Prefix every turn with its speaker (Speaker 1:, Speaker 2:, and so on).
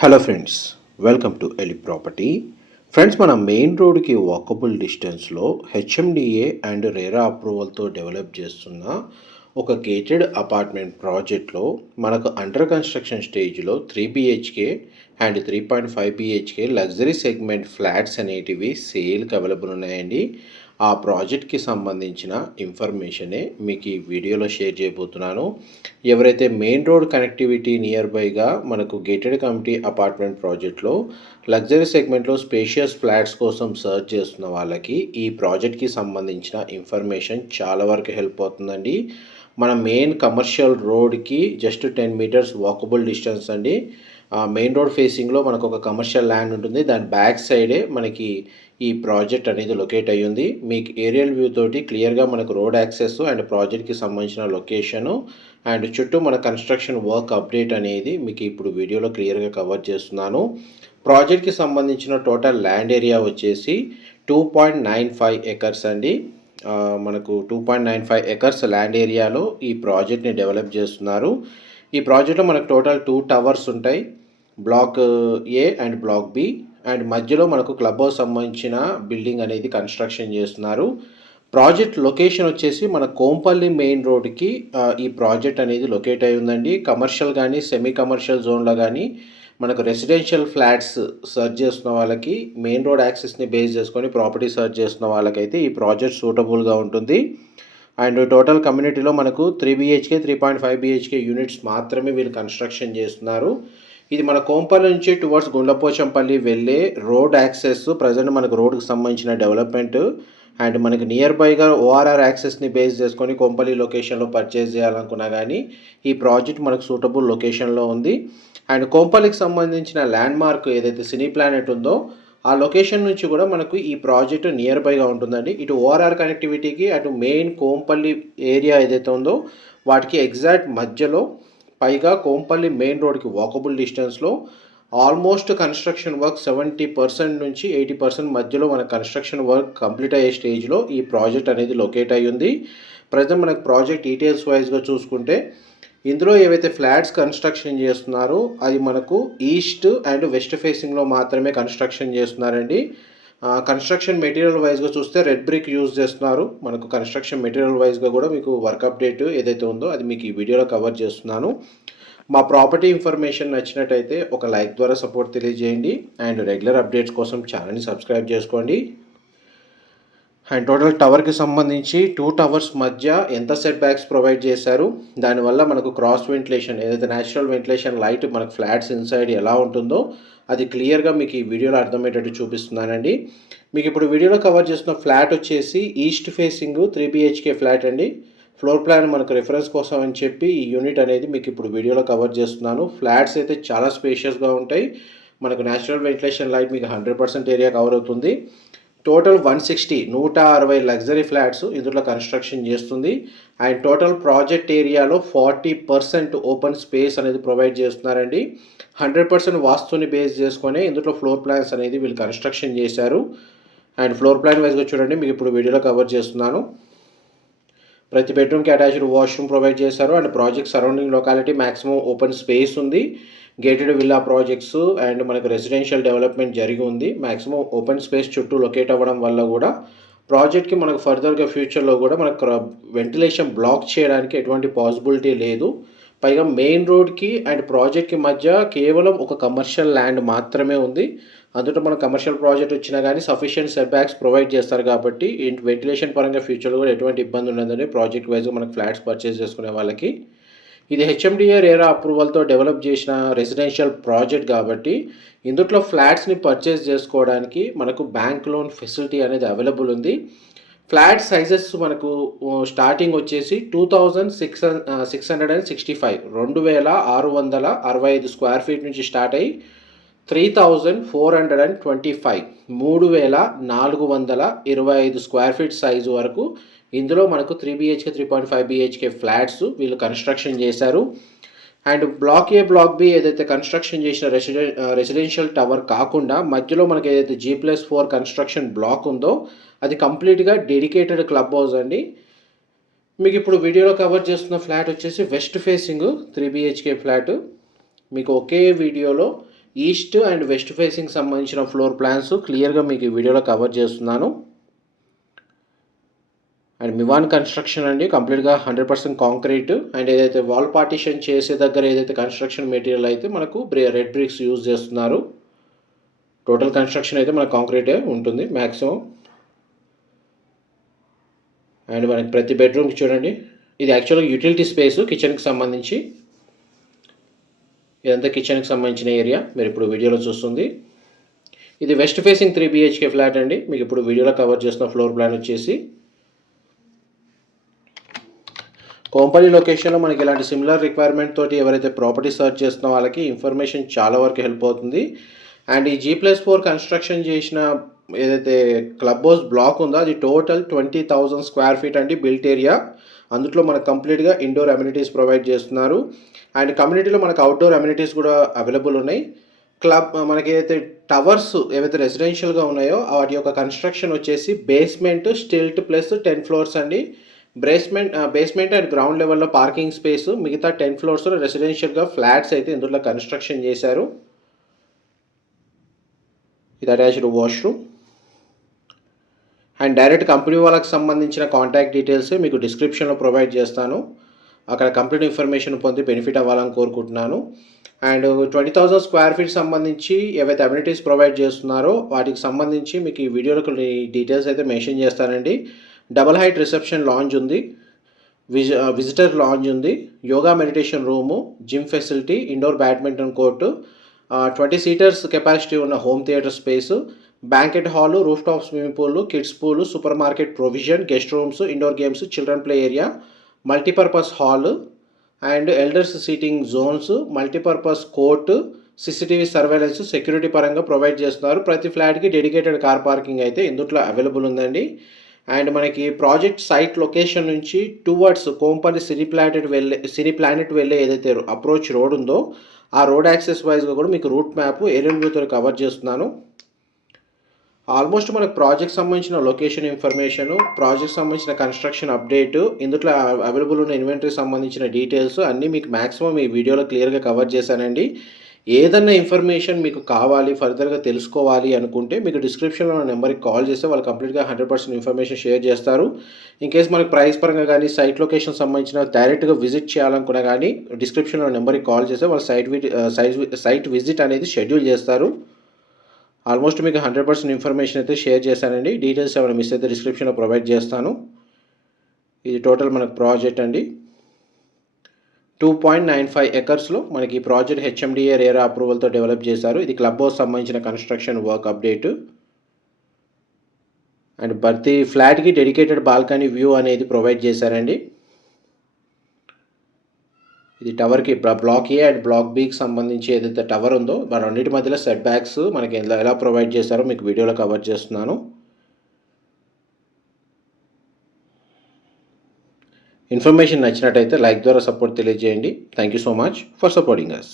Speaker 1: Hello friends welcome to ఎలి property friends మన main రోడ్కి వాకబుల్ డిస్టెన్స్లో హెచ్ఎండిఏ అండ్ రేరా అప్రూవల్తో డెవలప్ చేస్తున్న ఒక గేటెడ్ అపార్ట్మెంట్ ప్రాజెక్ట్లో మనకు అండర్ కన్స్ట్రక్షన్ స్టేజ్లో three BHK and three point five BHK luxury segment flats అనేటివి సేల్కి అవైలబుల్ ఉన్నాయండి. ఆ ప్రాజెక్ట్కి సంబంధించిన ఇన్ఫర్మేషనే మీకు ఈ వీడియోలో షేర్ చేయబోతున్నాను. ఎవరైతే మెయిన్ రోడ్ కనెక్టివిటీ నియర్ బైగా మనకు గేటెడ్ కమిటీ అపార్ట్మెంట్ ప్రాజెక్ట్లో లగ్జరీ సెగ్మెంట్లో స్పేషియస్ ఫ్లాట్స్ కోసం సర్చ్ చేస్తున్న వాళ్ళకి ఈ ప్రాజెక్ట్కి సంబంధించిన ఇన్ఫర్మేషన్ చాలా వరకు హెల్ప్ అవుతుందండి. మన మెయిన్ కమర్షియల్ రోడ్కి just ten metres walkable distance అండి. మెయిన్ రోడ్ ఫేసింగ్లో మనకు ఒక కమర్షియల్ ల్యాండ్ ఉంటుంది. దాని బ్యాక్ సైడే మనకి ఈ ప్రాజెక్ట్ అనేది లొకేట్ అయ్యింది. మీకు ఏరియల్ వ్యూ తోటి క్లియర్గా మనకు రోడ్ యాక్సెస్ అండ్ ప్రాజెక్ట్కి సంబంధించిన లొకేషను అండ్ చుట్టూ మన కన్స్ట్రక్షన్ వర్క్ అప్డేట్ అనేది మీకు ఇప్పుడు వీడియోలో క్లియర్గా కవర్ చేస్తున్నాను. ప్రాజెక్ట్కి సంబంధించిన టోటల్ ల్యాండ్ ఏరియా వచ్చేసి two point nine five acres అండి. మనకు two point nine five acres land ఏరియాలో ఈ ప్రాజెక్ట్ని డెవలప్ చేస్తున్నారు. ఈ ప్రాజెక్ట్లో మనకు టోటల్ టూ టవర్స్ ఉంటాయి. Block uh, A and block B and మధ్యలో మనకు క్లబ్ హౌస్ సంబంధించిన బిల్డింగ్ అనేది కన్స్ట్రక్షన్ చేస్తున్నారు. ప్రాజెక్ట్ లొకేషన్ వచ్చేసి మన కోంపల్లి మెయిన్ రోడ్కి uh, ఈ ప్రాజెక్ట్ అనేది లొకేట్ అయి ఉందండి. కమర్షియల్ కానీ సెమీ కమర్షియల్ జోన్లో కానీ మనకు రెసిడెన్షియల్ ఫ్లాట్స్ సర్చ్ చేస్తున్న వాళ్ళకి మెయిన్ రోడ్ యాక్సెస్ని బేస్ చేసుకొని ప్రాపర్టీ సర్చ్ చేస్తున్న వాళ్ళకైతే ఈ ప్రాజెక్ట్ సూటబుల్గా ఉంటుంది. అండ్ టోటల్ కమ్యూనిటీలో మనకు three BHK three point five BHK units మాత్రమే వీళ్ళు కన్స్ట్రక్షన్ చేస్తున్నారు. ఇది మన కోంపల్లి నుంచి టువర్డ్స్ గుండ్లపోచంపల్లి వెళ్ళే రోడ్ యాక్సెస్ ప్రజెంట్ మనకు రోడ్కి సంబంధించిన డెవలప్మెంట్ అండ్ మనకి నియర్ బైగా ఓఆర్ఆర్ యాక్సెస్ని బేస్ చేసుకొని కొంపల్లి లొకేషన్లో పర్చేజ్ చేయాలనుకున్నా కానీ ఈ ప్రాజెక్ట్ మనకు సూటబుల్ లొకేషన్లో ఉంది. అండ్ కోంపల్లికి సంబంధించిన ల్యాండ్ మార్క్ ఏదైతే సినీ ప్లానెట్ ఉందో ఆ లొకేషన్ నుంచి కూడా మనకు ఈ ప్రాజెక్ట్ నియర్ బైగా ఉంటుందండి. ఇటు ఓఆర్ఆర్ కనెక్టివిటీకి అటు మెయిన్ కోంపల్లి ఏరియా ఏదైతే ఉందో వాటికి ఎగ్జాక్ట్ మధ్యలో పైగా కోంపల్లి మెయిన్ రోడ్కి వాకబుల్ డిస్టెన్స్లో almost construction work seventy percent నుంచి ఎయిటీ పర్సెంట్ మధ్యలో మన కన్స్ట్రక్షన్ వర్క్ కంప్లీట్ అయ్యే స్టేజ్లో ఈ ప్రాజెక్ట్ అనేది లొకేట్ అయ్యి ఉంది. ప్రజెంట్ మనకు ప్రాజెక్ట్ డీటెయిల్స్ వైజ్గా చూసుకుంటే ఇందులో ఏవైతే ఫ్లాట్స్ కన్స్ట్రక్షన్ చేస్తున్నారో అది మనకు ఈస్ట్ అండ్ వెస్ట్ ఫేసింగ్లో మాత్రమే కన్స్ట్రక్షన్ చేస్తున్నారండి. కన్స్ట్రక్షన్ మెటీరియల్ వైజ్గా చూస్తే రెడ్ బ్రిక్ యూజ్ చేస్తున్నారు. మనకు కన్స్ట్రక్షన్ మెటీరియల్ వైజ్గా కూడా మీకు వర్క్ అప్డేట్ ఏదైతే ఉందో అది మీకు ఈ వీడియోలో కవర్ చేస్తున్నాను. మా ప్రాపర్టీ ఇన్ఫర్మేషన్ నచ్చినట్టయితే ఒక లైక్ ద్వారా సపోర్ట్ తెలియజేయండి. అండ్ రెగ్యులర్ అప్డేట్స్ కోసం ఛానల్ని సబ్స్క్రైబ్ చేసుకోండి. అండ్ టోటల్ టవర్కి సంబంధించి టూ టవర్స్ మధ్య ఎంత సెట్ బ్యాక్స్ ప్రొవైడ్ చేశారు? దానివల్ల మనకు క్రాస్ వెంటిలేషన్ ఏదైతే న్యాచురల్ వెంటిలేషన్ లైట్ మనకు ఫ్లాట్స్ ఇన్సైడ్ ఎలా ఉంటుందో అది క్లియర్గా మీకు ఈ వీడియోలో అర్థమయ్యేటట్టు చూపిస్తున్నానండి. మీకు ఇప్పుడు వీడియోలో కవర్ చేస్తున్న ఫ్లాట్ వచ్చేసి east facing three BHK flat అండి. ఫ్లోర్ ప్లాన్ మనకు రిఫరెన్స్ కోసం అని చెప్పి ఈ యూనిట్ అనేది మీకు ఇప్పుడు వీడియోలో కవర్ చేస్తున్నాను. ఫ్లాట్స్ అయితే చాలా స్పేషియస్గా ఉంటాయి. మనకు న్యాచురల్ వెంటిలేషన్ లైట్ మీకు హండ్రెడ్ పర్సెంట్ ఏరియా కవర్ అవుతుంది. టోటల్ వన్ సిక్స్టీ నూట అరవై లగ్జరీ ఫ్లాట్స్ ఇందులో కన్స్ట్రక్షన్ చేస్తుంది. అండ్ టోటల్ ప్రాజెక్ట్ ఏరియాలో ఫార్టీ పర్సెంట్ ఓపెన్ స్పేస్ అనేది ప్రొవైడ్ చేస్తున్నారండి. హండ్రెడ్ పర్సెంట్ వాస్తుని బేస్ చేసుకొని ఇందులో ఫ్లోర్ ప్లాన్స్ అనేది వీళ్ళు కన్స్ట్రక్షన్ చేశారు. అండ్ ఫ్లోర్ ప్లాన్ వైజ్గా చూడండి మీకు ఇప్పుడు వీడియోలో కవర్ చేస్తున్నాను. ప్రతి బెడ్రూమ్కి అటాచ్డ్ వాష్రూమ్ ప్రొవైడ్ చేశారు. And project surrounding locality maximum open space ఉంది. గేటెడ్ విల్లా ప్రాజెక్ట్స్ అండ్ మనకు రెసిడెన్షియల్ డెవలప్మెంట్ జరిగి ఉంది. మ్యాక్సిమం ఓపెన్ స్పేస్ చుట్టూ లొకేట్ అవ్వడం వల్ల కూడా ప్రాజెక్ట్కి మనకు ఫర్దర్గా ఫ్యూచర్లో కూడా మనకు వెంటిలేషన్ బ్లాక్ చేయడానికి ఎటువంటి పాసిబిలిటీ లేదు. పైగా మెయిన్ రోడ్కి అండ్ ప్రాజెక్ట్కి మధ్య కేవలం ఒక కమర్షియల్ ల్యాండ్ మాత్రమే ఉంది. అందులో మన కమర్షియల్ ప్రాజెక్ట్ వచ్చినా కానీ సఫిషియెంట్ సెట్ బ్యాక్స్ ప్రొవైడ్ చేస్తారు కాబట్టి వెంటిలేషన్ పరంగా ఫ్యూచర్లో కూడా ఎటువంటి ఇబ్బంది ఉండదని ప్రాజెక్ట్ వైజ్గా మనకు ఫ్లాట్స్ పర్చేస్ చేసుకునే వాళ్ళకి. ఇది హెచ్ఎండిఏ రేరా అప్రూవల్తో డెవలప్ చేసిన రెసిడెన్షియల్ ప్రాజెక్ట్ కాబట్టి ఇందుట్లో ఫ్లాట్స్ని పర్చేస్ చేసుకోవడానికి మనకు బ్యాంక్ లోన్ ఫెసిలిటీ అనేది అవైలబుల్ ఉంది. ఫ్లాట్ సైజెస్ మనకు స్టార్టింగ్ వచ్చేసి two thousand six six hundred and sixty five రెండు వేల ఆరు వందల అరవై ఐదు స్క్వేర్ ఫీట్ నుంచి స్టార్ట్ అయ్యి three thousand four hundred and twenty five. మూడు వేల నాలుగు వందల ఇరవై ఐదు స్క్వేర్ ఫీట్ సైజు వరకు. ఇందులో మనకు three BHK three point five BHK flats వీళ్ళు కన్స్ట్రక్షన్ చేశారు. And block A block B ఏదైతే కన్స్ట్రక్షన్ చేసిన రెసిడెన్ రెసిడెన్షియల్ టవర్ కాకుండా మధ్యలో మనకి ఏదైతే G plus four construction block ఉందో అది కంప్లీట్గా డెడికేటెడ్ క్లబ్ హౌస్ అండి. మీకు ఇప్పుడు వీడియోలో కవర్ చేస్తున్న ఫ్లాట్ వచ్చేసి west facing three BHK flat. మీకు ఒకే వీడియోలో ఈస్ట్ అండ్ వెస్ట్ ఫేసింగ్ సంబంధించిన ఫ్లోర్ ప్లాన్స్ క్లియర్గా మీకు ఈ వీడియోలో కవర్ చేస్తున్నాను. అండ్ మివాన్ కన్స్ట్రక్షన్ అండి కంప్లీట్గా హండ్రెడ్ పర్సెంట్ కాంక్రీట్. అండ్ ఏదైతే వాల్ పార్టిషన్ చేసే దగ్గర ఏదైతే కన్స్ట్రక్షన్ మెటీరియల్ అయితే మనకు రెడ్ బ్రిక్స్ యూజ్ చేస్తున్నారు. టోటల్ కన్స్ట్రక్షన్ అయితే మనకు కాంక్రీటే ఉంటుంది మ్యాక్సిమం అండ్ మనకి ప్రతి బెడ్రూమ్కి చూడండి ఇది యాక్చువల్గా యూటిలిటీ స్పేస్ కిచెన్కి సంబంధించి. ఇదంతా కిచెన్కి సంబంధించిన ఏరియా. మీరు ఇప్పుడు వీడియోలో చూస్తుంది. ఇది west facing three BHK flat అండి. మీకు ఇప్పుడు వీడియోలో కవర్ చేస్తున్న ఫ్లోర్ ప్లాన్ వచ్చేసి కోంపల్లి లొకేషన్లో మనకి ఇలాంటి సిమిలర్ రిక్వైర్మెంట్ తోటి ఎవరైతే ప్రాపర్టీ సర్చ్ చేస్తున్న వాళ్ళకి ఇన్ఫర్మేషన్ చాలా వరకు హెల్ప్ అవుతుంది. అండ్ ఈ జీ ప్లస్ ఫోర్ కన్స్ట్రక్షన్ చేసిన ఏదైతే క్లబ్ హౌస్ బ్లాక్ ఉందో అది total twenty thousand square feet అండి బిల్ట్ ఏరియా అందులో మనకు కంప్లీట్గా ఇండోర్ అమ్యూనిటీస్ ప్రొవైడ్ చేస్తున్నారు. అండ్ కమ్యూనిటీలో మనకు అవుట్డోర్ అమ్యూనిటీస్ కూడా అవైలబుల్ ఉన్నాయి. క్లబ్ మనకి ఏదైతే టవర్స్ ఏవైతే రెసిడెన్షియల్గా ఉన్నాయో వాటి యొక్క కన్స్ట్రక్షన్ వచ్చేసి basement stilt plus ten floors అండి. బేస్మెంట్ బేస్మెంట్ అండ్ గ్రౌండ్ లెవెల్లో పార్కింగ్ స్పేస్ మిగతా టెన్ ఫ్లోర్స్ రెసిడెన్షియల్గా ఫ్లాట్స్ అయితే ఇందులో కన్స్ట్రక్షన్ చేశారు. ఇది attached washroom and direct company వాళ్ళకి సంబంధించిన కాంటాక్ట్ డీటెయిల్స్ మీకు డిస్క్రిప్షన్లో ప్రొవైడ్ చేస్తాను. అక్కడ కంప్లీట్ ఇన్ఫర్మేషన్ పొంది బెనిఫిట్ అవ్వాలని కోరుకుంటున్నాను. And twenty thousand square feet సంబంధించి ఏవైతే అమ్యూనిటీస్ ప్రొవైడ్ చేస్తున్నారో వాటికి సంబంధించి మీకు ఈ వీడియోలో కొన్ని డీటెయిల్స్ అయితే మెన్షన్ చేస్తానండి. డబల్ హైట్ రిసెప్షన్ లాంజ్ ఉంది. విజ విజిటర్ లాంజ్ ఉంది. Yoga meditation room gym facility indoor badminton court twenty seaters capacity ఉన్న home theatre space banquet hall rooftop swimming pool kids pool supermarket provision guest rooms indoor games children play area multipurpose hall and elders seating zones multipurpose court CCTV surveillance security పరంగా provide చేస్తున్నారు. ప్రతి ఫ్లాట్కి dedicated car parking అయితే ఇందుట్లో available ఉందండి. And మనకి project site location నుంచి towards Kompally Siri planet వెళ్ళే సిరీ ప్లానెట్ వెళ్ళే ఏదైతే అప్రోచ్ రోడ్ ఉందో ఆ రోడ్ యాక్సెస్ వైజ్గా కూడా మీకు రూట్ మ్యాప్ ఏరియల్ వ్యూతో కవర్ చేస్తున్నాను. ఆల్మోస్ట్ మనకు ప్రాజెక్ట్ సంబంధించిన లొకేషన్ ఇన్ఫర్మేషన్ ప్రాజెక్ట్ సంబంధించిన కన్స్ట్రక్షన్ అప్డేట్ ఇందులో అవైలబుల్ ఉన్న ఇన్వెంటరీ సంబంధించిన డీటెయిల్స్ అన్నీ మీకు మ్యాక్సిమం ఈ వీడియోలో క్లియర్గా కవర్ చేశానండి. ఏదన్నా ఇన్ఫర్మేషన్ మీకు కావాలి ఫర్దర్గా తెలుసుకోవాలి అనుకుంటే మీకు డిస్క్రిప్షన్లో ఉన్న నెంబర్కి కాల్ చేస్తే వాళ్ళు కంప్లీట్గా హండ్రెడ్ పర్సెంట్ ఇన్ఫర్మేషన్ షేర్ చేస్తారు. ఇన్ కేస్ మనకి ప్రైస్ పరంగా కానీ సైట్ లొకేషన్ సంబంధించిన డైరెక్ట్గా విజిట్ చేయాలనుకున్నా కానీ డిస్క్రిప్షన్లో నెంబర్కి కాల్ చేస్తే వాళ్ళు సైట్ సైట్ సైట్ విజిట్ అనేది షెడ్యూల్ చేస్తారు. ఆల్మోస్ట్ మీకు హండ్రెడ్ పర్సెంట్ ఇన్ఫర్మేషన్ అయితే షేర్ చేశానండి. డీటెయిల్స్ ఏమైనా మిస్ అయితే డిస్క్రిప్షన్లో ప్రొవైడ్ చేస్తాను. ఇది టోటల్ మనకు ప్రాజెక్ట్ అండి. టూ పాయింట్ నైన్ ఫైవ్ ఎకర్స్లో మనకి ఈ ప్రాజెక్ట్ హెచ్ఎండిఏ రేరా అప్రూవల్తో డెవలప్ చేశారు. ఇది క్లబ్ హౌస్ సంబంధించిన కన్స్ట్రక్షన్ వర్క్ అప్డేట్. అండ్ ప్రతి ఫ్లాట్కి డెడికేటెడ్ బాల్కనీ వ్యూ అనేది ప్రొవైడ్ చేశారండి. ఇది టవర్కి బ్లాక్ ఏ అండ్ బ్లాక్ బీకి సంబంధించి ఏదైతే టవర్ ఉందో రెండింటి మధ్యలో సెట్ బ్యాక్స్ మనకి ఎలా ఎలా ప్రొవైడ్ చేశారో మీకు వీడియోలో కవర్ చేస్తున్నాను. ఇన్ఫర్మేషన్ నచ్చినట్టయితే లైక్ ద్వారా సపోర్ట్ తెలియజేయండి. Thank you so much for supporting us